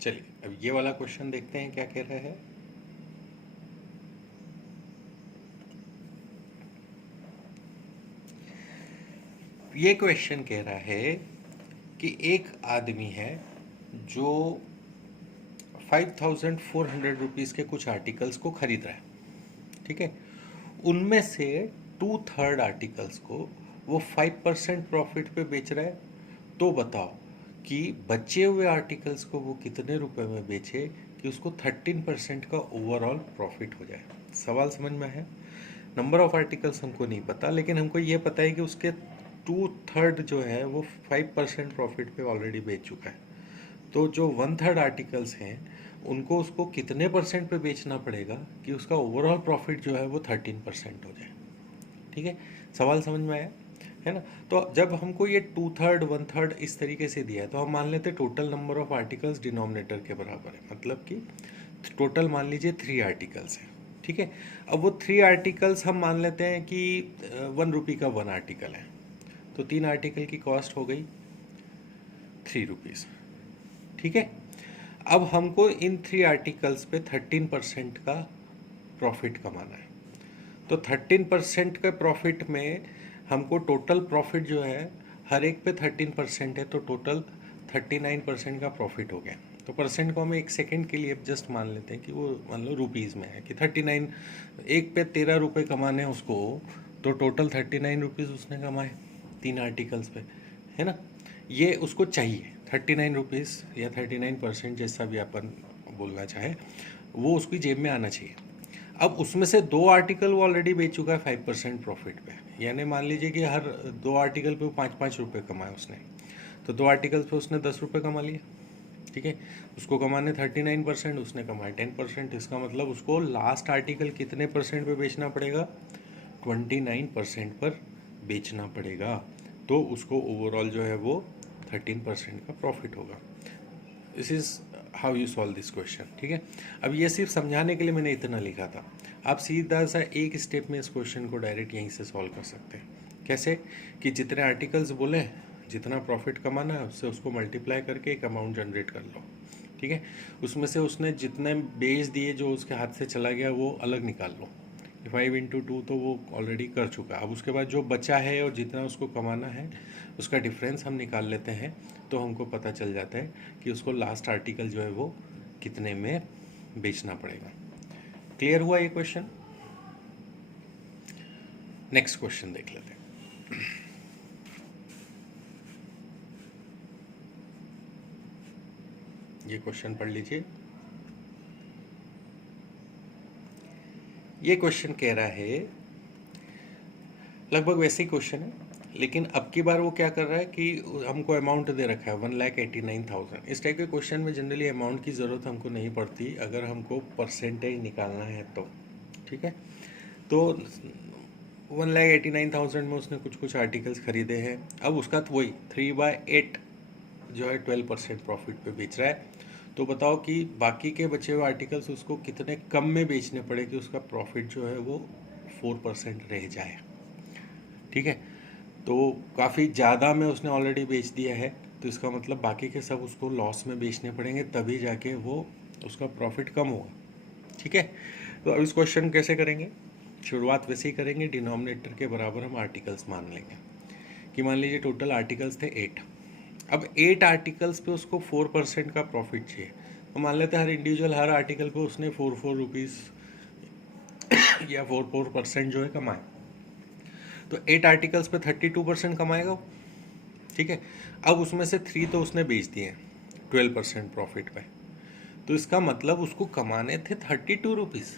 चलिए अब ये वाला क्वेश्चन देखते हैं क्या कह रहा है। ये क्वेश्चन कह रहा है कि एक आदमी है जो 5,400 रुपीज़ के कुछ आर्टिकल्स को खरीद रहा है, ठीक है। उनमें से 2/3 आर्टिकल्स को वो 5% प्रॉफिट पे बेच रहा है। तो बताओ कि बचे हुए आर्टिकल्स को वो कितने रुपए में बेचे कि उसको 13% का ओवरऑल प्रॉफिट हो जाए। सवाल समझ में है। नंबर ऑफ आर्टिकल्स हमको नहीं पता, लेकिन हमको ये पता है कि उसके 2/3 जो है वो 5% प्रॉफिट पे ऑलरेडी बेच चुका है। तो जो 1/3 आर्टिकल्स हैं उनको उसको कितने परसेंट पे बेचना पड़ेगा कि उसका ओवरऑल प्रॉफिट जो है वो 13% हो जाए। ठीक है, सवाल समझ में आया है ना। तो जब हमको ये 2/3 1/3 इस तरीके से दिया है तो हम मान लेते total number of articles denominator के बराबर है, मतलब कि टोटल मान लीजिए 3 आर्टिकल्स हैं, ठीक है। अब वो 3 आर्टिकल्स हम मान लेते हैं कि 1 रुपये का 1 आर्टिकल है, तो 3 आर्टिकल की कॉस्ट हो गई 3 रुपीज़, ठीक है। अब हमको इन 3 आर्टिकल्स पे 13% का प्रॉफिट कमाना है। तो 13% के प्रॉफिट में हमको टोटल प्रॉफिट जो है हर एक पे 13% है, तो टोटल 39% का प्रॉफिट हो गया। तो परसेंट को हम एक सेकेंड के लिए जस्ट मान लेते हैं कि वो मान लो रुपीज़ में है कि 39, एक पे 13 रुपये कमाने हैं उसको, तो टोटल 39 रुपीज़ उसने कमाए 3 आर्टिकल्स पे, है ना। ये उसको चाहिए 39 रुपीज़ या 39%, जैसा भी अपन बोलना चाहे, वो उसकी जेब में आना चाहिए। अब उसमें से 2 आर्टिकल वो ऑलरेडी बेच चुका है 5% प्रॉफिट पे, यानी मान लीजिए कि हर 2 आर्टिकल पे वो 5-5 रुपये कमाए उसने, तो 2 आर्टिकल पे उसने 10 रुपये कमा लिए, ठीक है। उसको कमाने 39%, उसने कमाए 10%। इसका मतलब उसको लास्ट आर्टिकल कितने परसेंट पे बेचना पड़ेगा? 29% पर बेचना पड़ेगा। तो उसको ओवरऑल जो है वो 13% का प्रॉफिट होगा। This is how you solve this question, ठीक है। अब ये सिर्फ समझाने के लिए मैंने इतना लिखा था। आप सीधा सा एक स्टेप में इस क्वेश्चन को डायरेक्ट यहीं से सॉल्व कर सकते हैं। कैसे? कि जितने आर्टिकल्स बोले, जितना प्रॉफिट कमाना है उससे उसको मल्टीप्लाई करके एक अमाउंट जनरेट कर लो, ठीक है। उसमें से उसने जितने बेच दिए, जो उसके हाथ से चला गया, वो अलग निकाल लो। 5 × 2 तो वो ऑलरेडी कर चुका। अब उसके बाद जो बचा है और जितना उसको कमाना है उसका डिफरेंस हम निकाल लेते हैं, तो हमको पता चल जाता है कि उसको लास्ट आर्टिकल जो है वो कितने में बेचना पड़ेगा। क्लियर हुआ ये क्वेश्चन? नेक्स्ट क्वेश्चन देख लेते हैं। ये क्वेश्चन पढ़ लीजिए। ये क्वेश्चन कह रहा है, लगभग वैसे ही क्वेश्चन है, लेकिन अब की बार वो क्या कर रहा है कि हमको अमाउंट दे रखा है 1,89,000। इस टाइप के क्वेश्चन में जनरली अमाउंट की ज़रूरत हमको नहीं पड़ती अगर हमको परसेंटेज निकालना है तो, ठीक है। तो 1,89,000 में उसने कुछ कुछ आर्टिकल्स खरीदे हैं। अब उसका तो वही 3/8 जो है 12% प्रॉफिट पे बेच रहा है। तो बताओ कि बाकी के बचे हुए आर्टिकल्स उसको कितने कम में बेचने पड़े कि उसका प्रॉफिट जो है वो 4% रह जाए, ठीक है। तो काफ़ी ज़्यादा में उसने ऑलरेडी बेच दिया है, तो इसका मतलब बाकी के सब उसको लॉस में बेचने पड़ेंगे, तभी जाके वो उसका प्रॉफिट कम होगा, ठीक है। तो अब इस क्वेश्चन कैसे करेंगे? शुरुआत वैसे ही करेंगे, डिनोमिनेटर के बराबर हम आर्टिकल्स मान लेंगे कि मान लीजिए टोटल आर्टिकल्स थे 8। अब 8 आर्टिकल्स पे उसको 4% का प्रॉफिट चाहिए। तो मान लेते हैं हर इंडिविजुअल हर आर्टिकल पे उसने 4 रुपीज़ या 4% जो है कमाए, तो 8 आर्टिकल्स पे 32% कमाएगा, ठीक है। अब उसमें से 3 तो उसने बेच दिए 12% प्रॉफिट पे, तो इसका मतलब उसको कमाने थे 32 रुपीज़,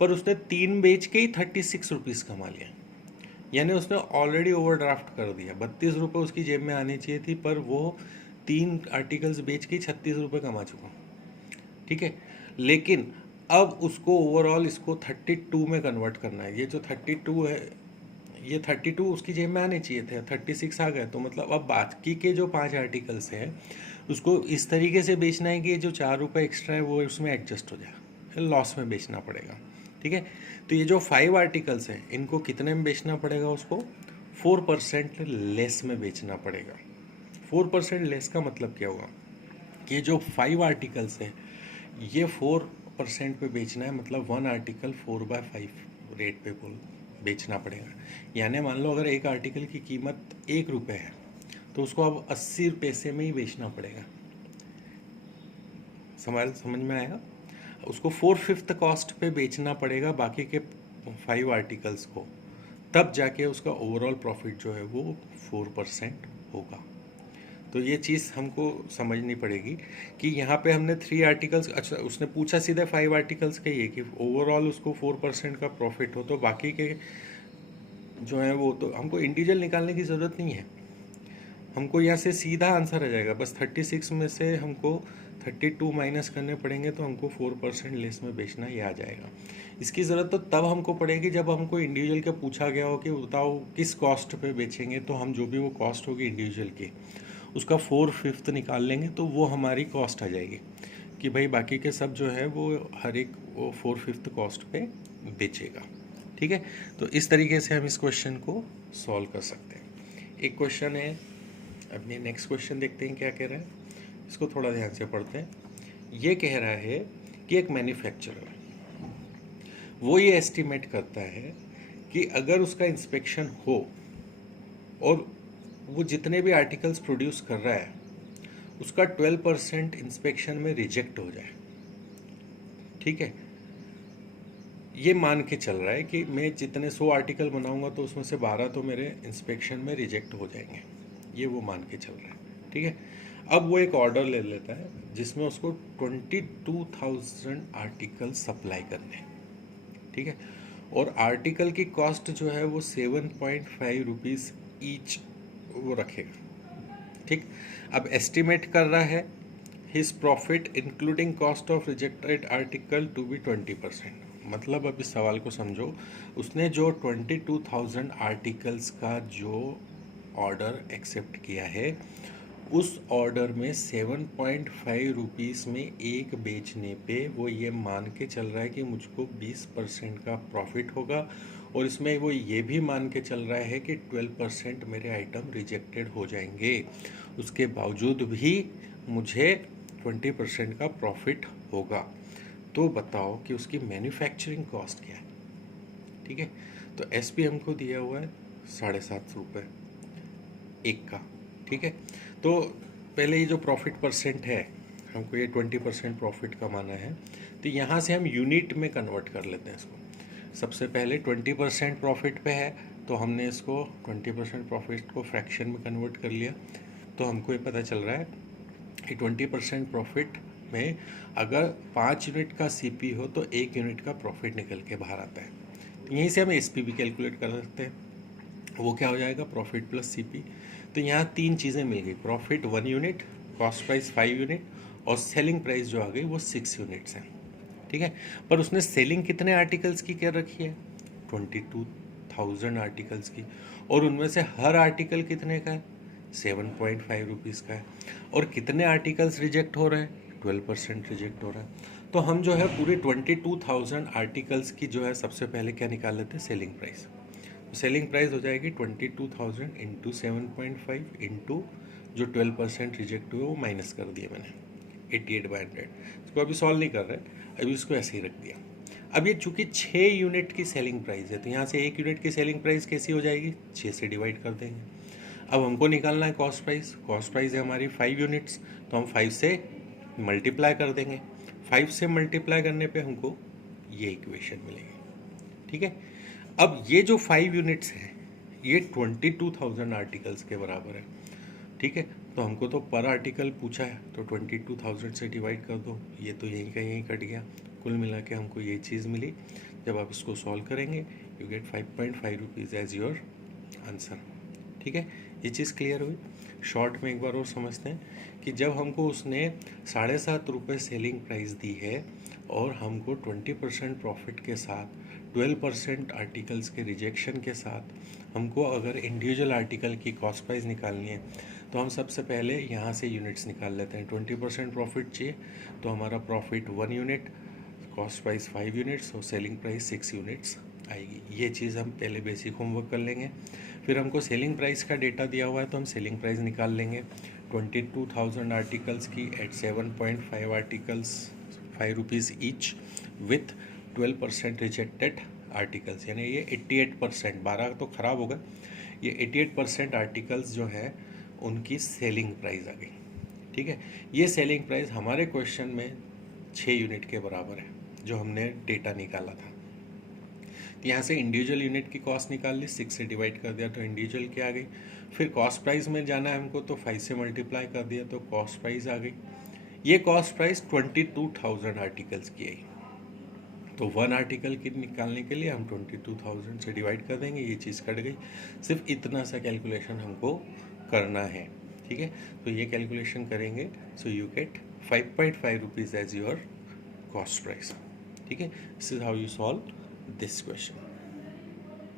पर उसने 3 बेच के ही 36 रुपीज़ कमा लिया। यानी उसने ऑलरेडी ओवरड्राफ्ट कर दिया। 32 रुपये उसकी जेब में आनी चाहिए थी, पर वो 3 आर्टिकल्स बेच के 36 रुपये कमा चुका, ठीक है। लेकिन अब उसको ओवरऑल इसको 32 में कन्वर्ट करना है। ये जो 32 है, ये 32 उसकी जेब में आने चाहिए थे, 36 आ गए, तो मतलब अब बाकी के जो 5 आर्टिकल्स हैं उसको इस तरीके से बेचना है कि ये जो 4 रुपये एक्स्ट्रा है वो उसमें एडजस्ट हो जाए, लॉस में बेचना पड़ेगा, ठीक है। तो ये जो 5 आर्टिकल्स हैं इनको कितने में बेचना पड़ेगा? उसको 4% लेस में बेचना पड़ेगा। 4% लेस का मतलब क्या हुआ ये जो 5 आर्टिकल्स है ये 4% पे बेचना है, मतलब 1 आर्टिकल 4/5 रेट पे बेचना पड़ेगा। यानी मान लो अगर एक आर्टिकल की कीमत 1 रुपये है तो उसको अब 80 पैसे में ही बेचना पड़ेगा। समझ में आएगा? उसको 4/5 कॉस्ट पे बेचना पड़ेगा बाकी के 5 आर्टिकल्स को, तब जाके उसका ओवरऑल प्रॉफिट जो है वो 4% होगा। तो ये चीज़ हमको समझनी पड़ेगी कि यहाँ पे हमने 3 आर्टिकल्स, अच्छा उसने पूछा सीधे 5 आर्टिकल्स के ये कि ओवरऑल उसको 4% का प्रॉफिट हो, तो बाकी के जो है वो तो हमको इंडिविजुअल निकालने की ज़रूरत नहीं है। हमको यहाँ से सीधा आंसर आ जाएगा, बस 36 में से हमको 32 माइनस करने पड़ेंगे तो हमको 4% लेस में बेचना ये आ जाएगा। इसकी ज़रूरत तो तब हमको पड़ेगी जब हमको इंडिविजुअल का पूछा गया हो कि बताओ किस कॉस्ट पे बेचेंगे, तो हम जो भी वो कॉस्ट होगी इंडिविजुअल की उसका 4/5 निकाल लेंगे तो वो हमारी कॉस्ट आ जाएगी कि भाई बाकी के सब जो है वो हर एक वो 4/5 कॉस्ट पे बेचेगा। ठीक है, तो इस तरीके से हम इस क्वेश्चन को सॉल्व कर सकते हैं। एक क्वेश्चन है, अब ये नेक्स्ट क्वेश्चन देखते हैं क्या कह रहा है, इसको थोड़ा ध्यान से पढ़ते हैं। ये कह रहा है कि एक मैन्युफैक्चरर वो ये एस्टिमेट करता है कि अगर उसका इंस्पेक्शन हो और वो जितने भी आर्टिकल्स प्रोड्यूस कर रहा है उसका 12% इंस्पेक्शन में रिजेक्ट हो जाए। ठीक है, ये मान के चल रहा है कि मैं जितने 100 आर्टिकल बनाऊंगा तो उसमें से 12 तो मेरे इंस्पेक्शन में रिजेक्ट हो जाएंगे, ये वो मान के चल रहा है। ठीक है, अब वो एक ऑर्डर ले लेता है जिसमें उसको 22,000 आर्टिकल सप्लाई करने हैं। ठीक है, और आर्टिकल की कॉस्ट जो है वो 7.5 रुपीज़ ईच वो रखेगा। ठीक, अब एस्टिमेट कर रहा है his profit including cost of rejected article to be 20%। मतलब अब इस सवाल को समझो, उसने जो 22,000 आर्टिकल्स का जो ऑर्डर एक्सेप्ट किया है उस ऑर्डर में 7.5 रुपीज़ में एक बेचने पे वो ये मान के चल रहा है कि मुझको 20% का प्रॉफिट होगा, और इसमें वो ये भी मान के चल रहा है कि 12% मेरे आइटम रिजेक्टेड हो जाएंगे। उसके बावजूद भी मुझे 20% का प्रॉफिट होगा। तो बताओ कि उसकी मैन्युफैक्चरिंग कॉस्ट क्या है। ठीक है, तो एसपी हमको दिया हुआ है 7.5 रुपये एक का। ठीक है, तो पहले ये जो प्रॉफिट परसेंट है हमको ये 20% प्रॉफिट कमाना है, तो यहाँ से हम यूनिट में कन्वर्ट कर लेते हैं इसको। सबसे पहले 20% प्रॉफिट पे है तो हमने इसको 20% प्रॉफिट को फ्रैक्शन में कन्वर्ट कर लिया। तो हमको ये पता चल रहा है कि 20% प्रॉफिट में अगर 5 यूनिट का सीपी हो तो 1 यूनिट का प्रॉफिट निकल के बाहर आता है। तो यहीं से हम एसपी भी कैलकुलेट कर सकते हैं, वो क्या हो जाएगा, प्रॉफिट प्लस सीपी। तो यहाँ 3 चीज़ें मिल गई, profit 1 unit, cost price 5 unit और सेलिंग प्राइस जो आ गई वो 6 यूनिट्स हैं। ठीक है, पर उसने सेलिंग कितने आर्टिकल्स की क्या रखी है, 22,000 आर्टिकल्स की, और उनमें से हर आर्टिकल कितने का है, 7.5 रुपीज़ का है। और कितने आर्टिकल्स रिजेक्ट हो रहे हैं, 12% रिजेक्ट हो रहा है। तो हम जो है पूरे 22,000 आर्टिकल्स की जो है सबसे पहले क्या निकाल लेते हैं, सेलिंग प्राइस। सेलिंग प्राइस हो जाएगी 22,000 इंटू 7.5 इंटू जो 12% रिजेक्ट हुए वो माइनस कर दिए मैंने 88/100। इसको अभी सॉल्व नहीं कर रहे, अभी इसको ऐसे ही रख दिया। अब ये चूंकि 6 यूनिट की सेलिंग प्राइस है तो यहाँ से 1 यूनिट की सेलिंग प्राइस कैसी हो जाएगी, 6 से डिवाइड कर देंगे। अब हमको निकालना है कॉस्ट प्राइस, कॉस्ट प्राइस है हमारी 5 यूनिट्स, तो हम 5 से मल्टीप्लाई कर देंगे। 5 से मल्टीप्लाई करने पे हमको ये इक्वेशन मिलेगी। ठीक है, अब ये जो 5 यूनिट्स हैं ये 22,000 आर्टिकल्स के बराबर है। ठीक है, तो हमको तो पर आर्टिकल पूछा है तो 22,000 से डिवाइड कर दो, ये तो यहीं का यहीं कट गया। कुल मिला के हमको ये चीज़ मिली। जब आप इसको सॉल्व करेंगे you get 5.5 rupees as your answer. ठीक है, ये चीज़ क्लियर हुई। शॉर्ट में एक बार और समझते हैं कि जब हमको उसने 7.5 रुपये सेलिंग प्राइस दी है और हमको 20% प्रॉफिट के साथ 12% आर्टिकल्स के रिजेक्शन के साथ हमको अगर इंडिविजुअल आर्टिकल की कॉस्ट प्राइस निकालनी है तो हम सबसे पहले यहाँ से यूनिट्स निकाल लेते हैं। 20% प्रॉफिट चाहिए तो हमारा profit 1 unit, cost price 5 units और सेलिंग प्राइस 6 यूनिट्स आएगी। ये चीज़ हम पहले बेसिक होमवर्क कर लेंगे। फिर हमको सेलिंग प्राइस का डेटा दिया हुआ है तो हम सेलिंग प्राइस निकाल लेंगे। 22,000 आर्टिकल्स की at 7.5 articles 5 rupees each with 12% rejected articles, यानी ये 88%, 12 तो ख़राब हो गए, ये 88% आर्टिकल्स जो हैं उनकी सेलिंग प्राइस आ गई। ठीक है, ये सेलिंग प्राइस हमारे क्वेश्चन में 6 यूनिट के बराबर है जो हमने डेटा निकाला था। तो यहाँ से इंडिविजुअल यूनिट की कॉस्ट निकाल ली, 6 से डिवाइड कर दिया तो इंडिविजुअल की आ गई। फिर कॉस्ट प्राइस में जाना है हमको तो 5 से मल्टीप्लाई कर दिया तो कॉस्ट प्राइस आ गई। ये कॉस्ट प्राइस 22,000 आर्टिकल्स की आई। तो 1 आर्टिकल की निकालने के लिए हम 22,000 से डिवाइड कर देंगे, ये चीज़ कट गई। सिर्फ इतना सा कैलकुलेशन हमको करना है। ठीक है, तो ये कैलकुलेशन करेंगे so you get 5.5 rupees as your cost price. ठीक है, this is how you solve this question.